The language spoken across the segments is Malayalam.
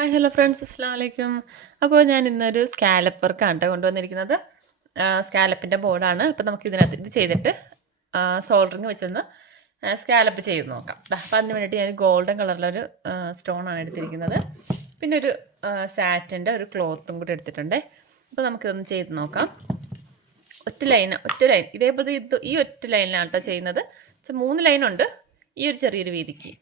ഹായ് ഹലോ ഫ്രണ്ട്സ് അസ്സാം വലൈക്കും അപ്പോൾ ഞാൻ ഇന്നൊരു സ്കാലപ്പ് വർക്കാണ് കേട്ടോ കൊണ്ടുവന്നിരിക്കുന്നത്. സ്കാലപ്പിന്റെ ബോർഡാണ് അപ്പോൾ നമുക്ക് ഇതിനകത്ത് ഇത് ചെയ്തിട്ട് സോൾഡറിങ് വെച്ചൊന്ന് സ്കാലപ്പ് ചെയ്ത് നോക്കാം. അപ്പോൾ അതിന് വേണ്ടിയിട്ട് ഞാൻ ഗോൾഡൻ കളറിലൊരു സ്റ്റോണാണ് എടുത്തിരിക്കുന്നത്. പിന്നെ ഒരു സാറ്റിന്റെ ഒരു ക്ലോത്തും കൂടി എടുത്തിട്ടുണ്ട്. അപ്പോൾ നമുക്കിതൊന്ന് ചെയ്ത് നോക്കാം. ഒറ്റ ലൈൻ ഒറ്റ ലൈൻ ഇതേപോലെ ഇത് ഈ ഒറ്റ ലൈനിലാണ് കേട്ടോ ചെയ്യുന്നത്. മൂന്ന് ലൈനുണ്ട് ഈ ഒരു ചെറിയൊരു വീതിക്ക്.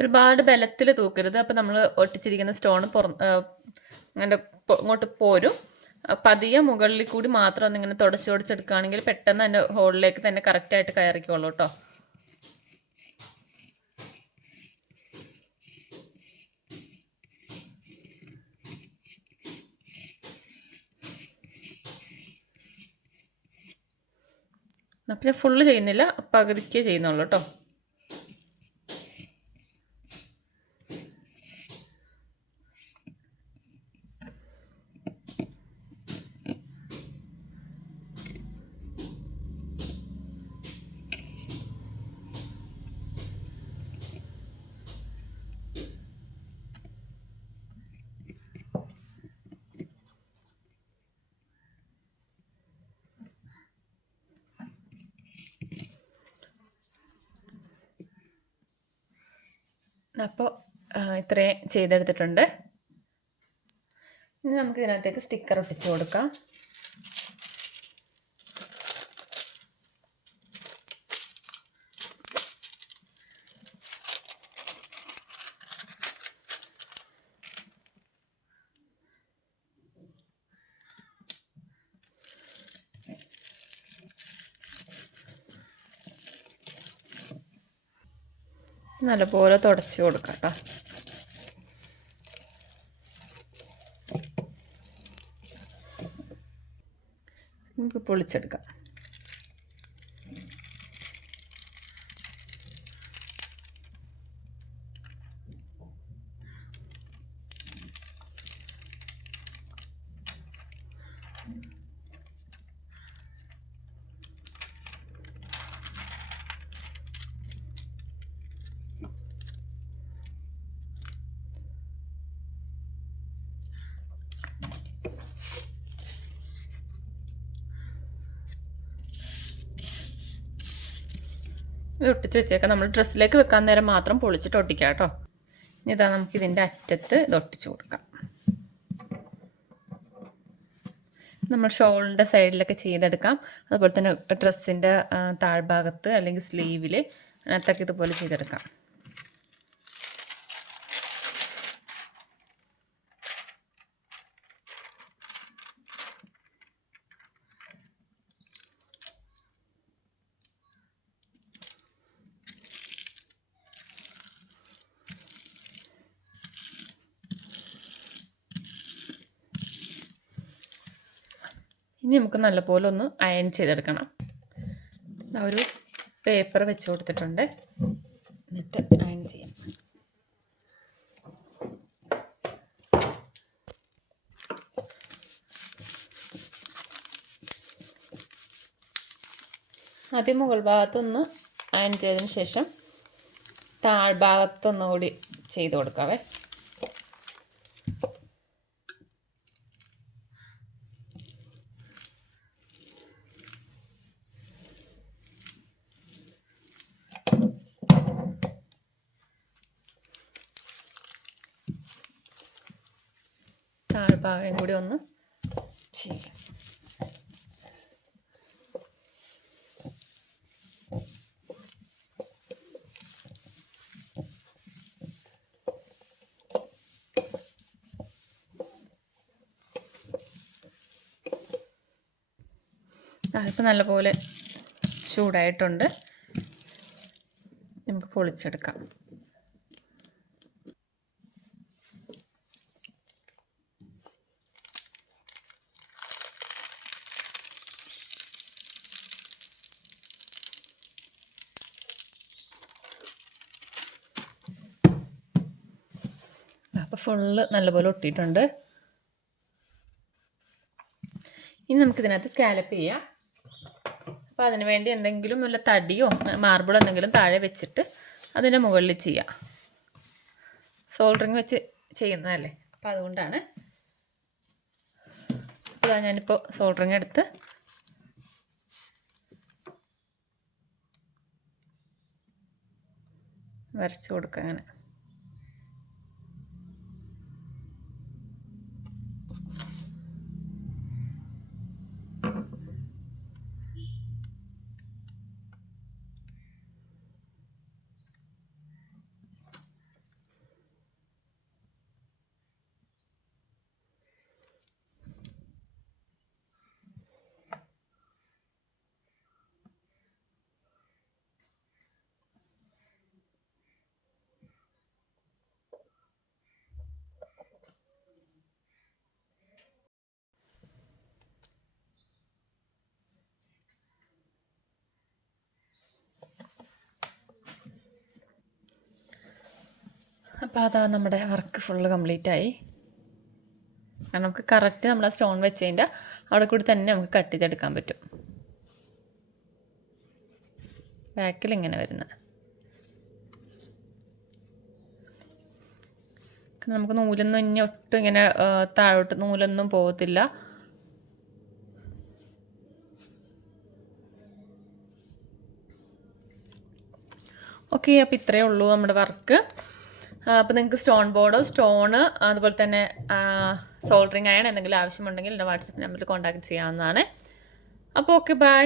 ഒരുപാട് ബലത്തിൽ തൂക്കരുത്. അപ്പോൾ നമ്മൾ ഒട്ടിച്ചിരിക്കുന്ന സ്റ്റോൺ പുറ അങ്ങനെ ഇങ്ങോട്ട് പോരും. പതിയെ മുകളിൽ കൂടി മാത്രം ഒന്നിങ്ങനെ തുടച്ച് തുടച്ചെടുക്കുകയാണെങ്കിൽ പെട്ടെന്ന് അതിന്റെ ഹോളിലേക്ക് തന്നെ കറക്റ്റായിട്ട് കയറിക്കോളൂ കേട്ടോ ഞാൻ ഫുള്ള് ചെയ്യുന്നില്ല. പകുതിക്കേ ചെയ്യുന്നുള്ളൂ കേട്ടോ അപ്പോൾ ഇത്രയും ചെയ്തെടുത്തിട്ടുണ്ട്. ഇനി നമുക്ക് ഇതിനകത്തേക്ക് സ്റ്റിക്കർ ഒട്ടിച്ച് കൊടുക്കാം. നല്ലപോലെ തുടച്ച് കൊടുക്കാം കേട്ടോ നമുക്ക് പൊളിച്ചെടുക്കാം. ഇത് ഒട്ടിച്ച് വെച്ചേക്കാം. നമ്മൾ ഡ്രസ്സിലേക്ക് വെക്കാൻ നേരം മാത്രം പൊളിച്ചിട്ട് ഒട്ടിക്കാം കേട്ടോ. ഇനി ഇതാ നമുക്ക് ഇതിന്റെ അറ്റത്ത് ഇത് ഒട്ടിച്ച് കൊടുക്കാം. നമ്മൾ ഷോളിന്റെ സൈഡിലൊക്കെ ചെയ്തെടുക്കാം. അതുപോലെ തന്നെ ഡ്രസ്സിന്റെ താഴ്ഭാഗത്ത് അല്ലെങ്കിൽ സ്ലീവിൽ അതിനകത്തൊക്കെ ഇതുപോലെ ചെയ്തെടുക്കാം. ഇനി നമുക്ക് നല്ലപോലെ ഒന്ന് അയൺ ചെയ്തെടുക്കണം. ഒരു പേപ്പർ വെച്ച് കൊടുത്തിട്ടുണ്ട്. എന്നിട്ട് അയൺ ചെയ്യാം. ആദ്യം മുകൾ ഭാഗത്തൊന്ന് അയൺ ചെയ്തതിന് ശേഷം താഴ്ഭാഗത്തൊന്നുകൂടി ചെയ്ത് കൊടുക്കാവേ. താഴ്ഭാഗം കൂടി ഒന്ന് ചെയ്യാം ഇപ്പം നല്ലപോലെ ചൂടായിട്ടുണ്ട്. നമുക്ക് പൊളിച്ചെടുക്കാം. ഫുള്ള് നല്ലപോലെ ഒട്ടിയിട്ടുണ്ട്. ഇനി നമുക്കിതിനകത്ത് സ്കാലപ്പ് ചെയ്യാം. അപ്പോൾ അതിന് വേണ്ടി എന്തെങ്കിലും നല്ല തടിയോ മാർബിളോ എന്തെങ്കിലും താഴെ വെച്ചിട്ട് അതിന്റെ മുകളിൽ ചെയ്യാം. സോൾഡറിങ് വെച്ച് ചെയ്യുന്നതല്ലേ? അപ്പോൾ അതുകൊണ്ടാണ്. ഇതാ ഞാനിപ്പോൾ സോൾഡറിങ് എടുത്ത് വരച്ച് കൊടുക്കുക അങ്ങനെ. അപ്പോൾ അതാ നമ്മുടെ വർക്ക് ഫുള്ള് കംപ്ലീറ്റ് ആയി. കാരണം നമുക്ക് കറക്റ്റ് നമ്മൾ ആ സ്റ്റോൺ വെച്ചതിന്റെ അവിടെ കൂടി തന്നെ നമുക്ക് കട്ട് ചെയ്തെടുക്കാൻ പറ്റും. ബാക്കിൽ ഇങ്ങനെ വരുന്നത് നമുക്ക് നൂലൊന്നും ഇനി ഒട്ടും ഇങ്ങനെ താഴോട്ട് നൂലൊന്നും പോകത്തില്ല. ഓക്കെ അപ്പോൾ ഇത്രയേ ഉള്ളൂ നമ്മുടെ വർക്ക് അപ്പോൾ നിങ്ങൾക്ക് സ്റ്റോൺ ബോർഡോ സ്റ്റോണ് അതുപോലെ തന്നെ സോൾഡറിങ് അയൺ എന്തെങ്കിലും ആവശ്യമുണ്ടെങ്കിൽ എന്റെ വാട്സപ്പ് നമ്പറിൽ കോൺടാക്ട് ചെയ്യാവുന്നതാണ്. അപ്പോൾ ഓക്കെ ബൈ